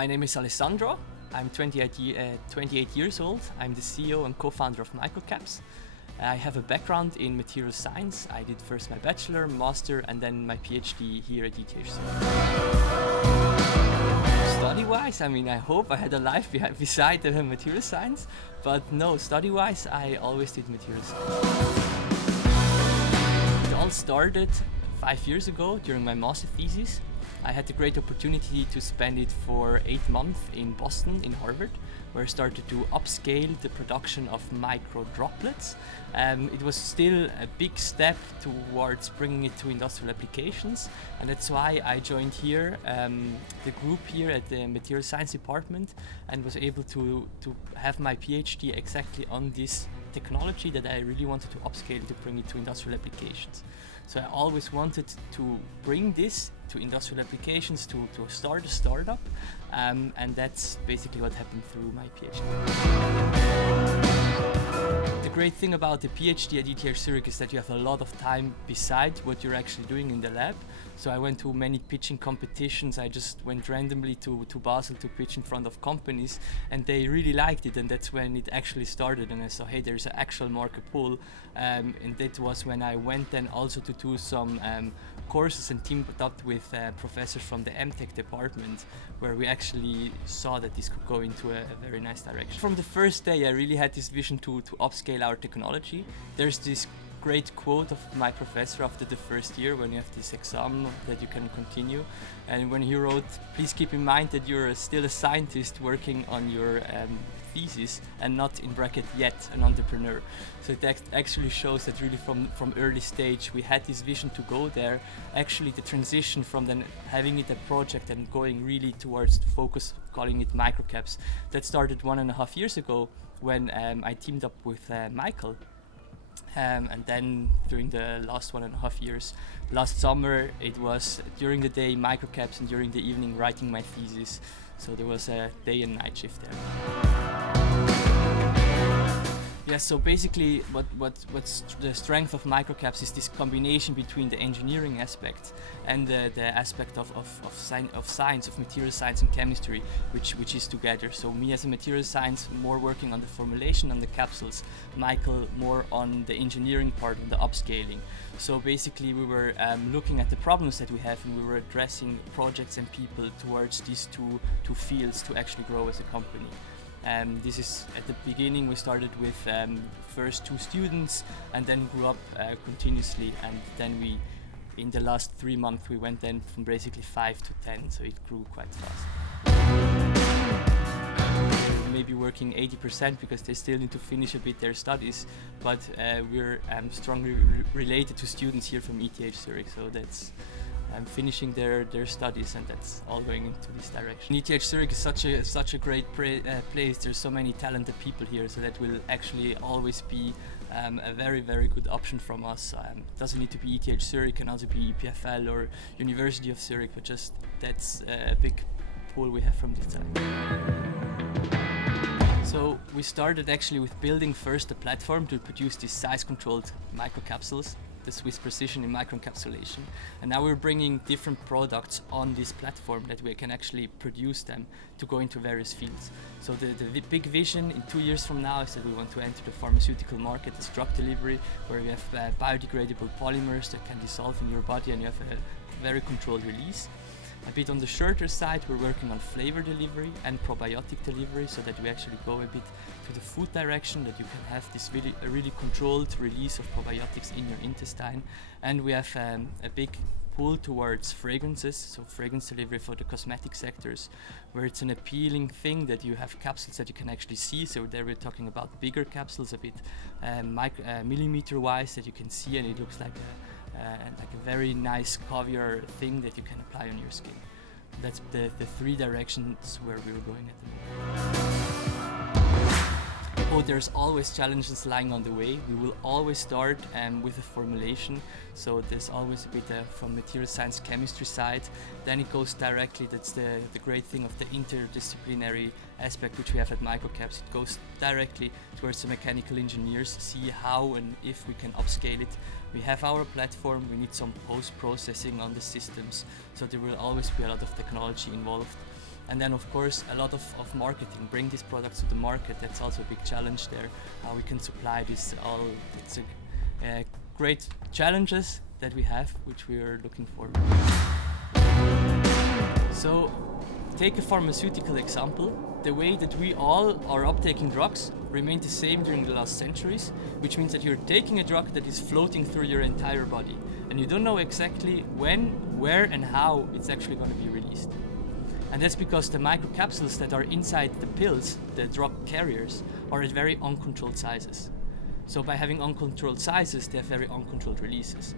My name is Alessandro. I'm 28 years old. I'm the CEO and co-founder of Microcaps. I have a background in material science. I did first my bachelor, master, and then my PhD here at ETH. Study-wise, I hope I had a life beside the material science, but no, study-wise, I always did material science. It all started 5 years ago during my master thesis. I had the great opportunity to spend it for 8 months in Boston, in Harvard, where I started to upscale the production of micro droplets. It was still a big step towards bringing it to industrial applications, and that's why I joined here, the group here at the material science department, and was able to have my PhD exactly on this technology that I really wanted to upscale to bring it to industrial applications. So I always wanted to bring this to industrial applications, to start a startup, and that's basically what happened through my PhD. The great thing about the PhD at ETH Zurich is that you have a lot of time beside what you're actually doing in the lab. So I went to many pitching competitions. I just went randomly to Basel to pitch in front of companies, and they really liked it, and that's when it actually started. And I saw, hey, there's an actual market pull, and that was when I went then also to do some courses and teamed up with professors from the MTech department, where we actually saw that this could go into a very nice direction. From the first day, I really had this vision to upscale our technology. There's this great quote of my professor after the first year when you have this exam that you can continue, and when he wrote, please keep in mind that you're still a scientist working on your thesis and not, in bracket, yet an entrepreneur. So that actually shows that really from early stage we had this vision to go there. Actually the transition from then having it a project and going really towards the focus, calling it Microcaps, that started 1.5 years ago when I teamed up with Michael. And then during the last 1.5 years, last summer it was during the day Microcaps and during the evening writing my thesis. So there was a day and night shift there. Yeah, so basically what's the strength of Microcaps is this combination between the engineering aspect and the aspect of science, of material science and chemistry, which is together. So me as a material science, more working on the formulation on the capsules, Michael more on the engineering part, on the upscaling. So basically we were looking at the problems that we have, and we were addressing projects and people towards these two fields to actually grow as a company. This is at the beginning we started with first 2 students and then grew up continuously, and then we in the last 3 months we went then from basically 5 to 10, so it grew quite fast. Maybe working 80% because they still need to finish a bit their studies, but we're strongly related to students here from ETH Zurich, so that's finishing their studies, and that's all going into this direction. ETH Zurich is such a great place. There's so many talented people here, so that will actually always be a very, very good option from us. It doesn't need to be ETH Zurich, can also be EPFL or University of Zurich, but just that's a big pull we have from this side. So we started actually with building first a platform to produce these size-controlled microcapsules, the Swiss precision in microencapsulation, and now we're bringing different products on this platform that we can actually produce them to go into various fields. So the big vision in 2 years from now is that we want to enter the pharmaceutical market as drug delivery, where we have biodegradable polymers that can dissolve in your body and you have a very controlled release. A bit on the shorter side, we're working on flavor delivery and probiotic delivery, so that we actually go a bit to the food direction, that you can have this really controlled release of probiotics in your intestine. And we have a big pull towards fragrances, so fragrance delivery for the cosmetic sectors, where it's an appealing thing that you have capsules that you can actually see. So there we're talking about bigger capsules, a bit millimeter wise, that you can see, and it looks like a very nice caviar thing that you can apply on your skin. That's the 3 directions where we're going at the moment. There's always challenges lying on the way. We will always start with a formulation, so there's always a bit from material science chemistry side. Then it goes directly, that's the great thing of the interdisciplinary aspect which we have at Microcaps. It goes directly towards the mechanical engineers, see how and if we can upscale it. We have our platform, we need some post-processing on the systems, so there will always be a lot of technology involved. And then of course a lot of marketing, bring these products to the market. That's also a big challenge there, how we can supply this all. It's a great challenges that we have, which we are looking for. So take a pharmaceutical example. The way that we all are uptaking drugs remained the same during the last centuries, which means that you're taking a drug that is floating through your entire body, and you don't know exactly when, where and how it's actually going to be released. And that's because the microcapsules that are inside the pills, the drug carriers, are at very uncontrolled sizes. So by having uncontrolled sizes, they have very uncontrolled releases.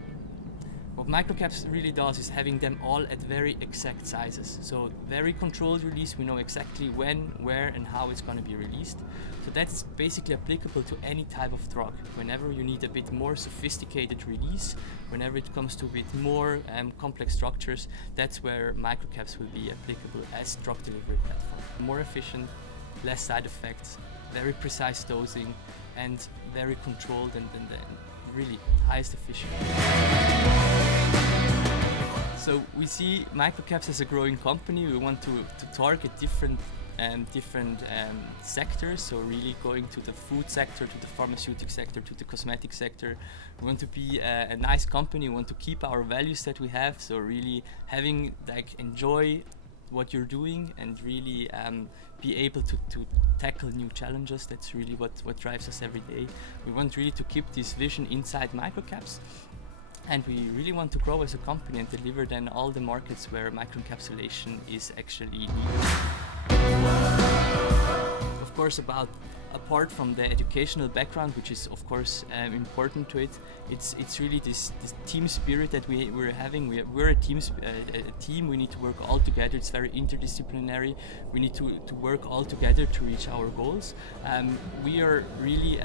What Microcaps really does is having them all at very exact sizes. So very controlled release, we know exactly when, where and how it's going to be released. So that's basically applicable to any type of drug. Whenever you need a bit more sophisticated release, whenever it comes to a bit more complex structures, that's where Microcaps will be applicable as drug delivery platform. More efficient, less side effects, very precise dosing, and very controlled and really highest efficiency. So we see Microcaps as a growing company. We want to target different sectors, so really going to the food sector, to the pharmaceutical sector, to the cosmetic sector. We want to be a nice company. We want to keep our values that we have, so really having enjoy what you're doing and really be able to tackle new challenges. That's really what drives us every day. We want really to keep this vision inside Microcaps, and we really want to grow as a company and deliver then all the markets where microencapsulation is actually needed. Of course, apart from the educational background, which is of course important to it, it's really this team spirit that we're having. We're a team. We need to work all together. It's very interdisciplinary. We need to work all together to reach our goals. We are really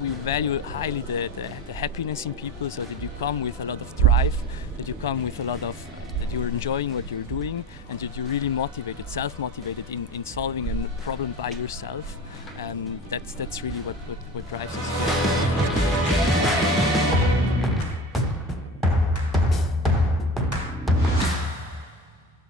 we value highly the happiness in people, so that you come with a lot of drive, that you come with a lot of that you're enjoying what you're doing, and that you're really motivated, self-motivated in solving a problem by yourself. That's really what drives us.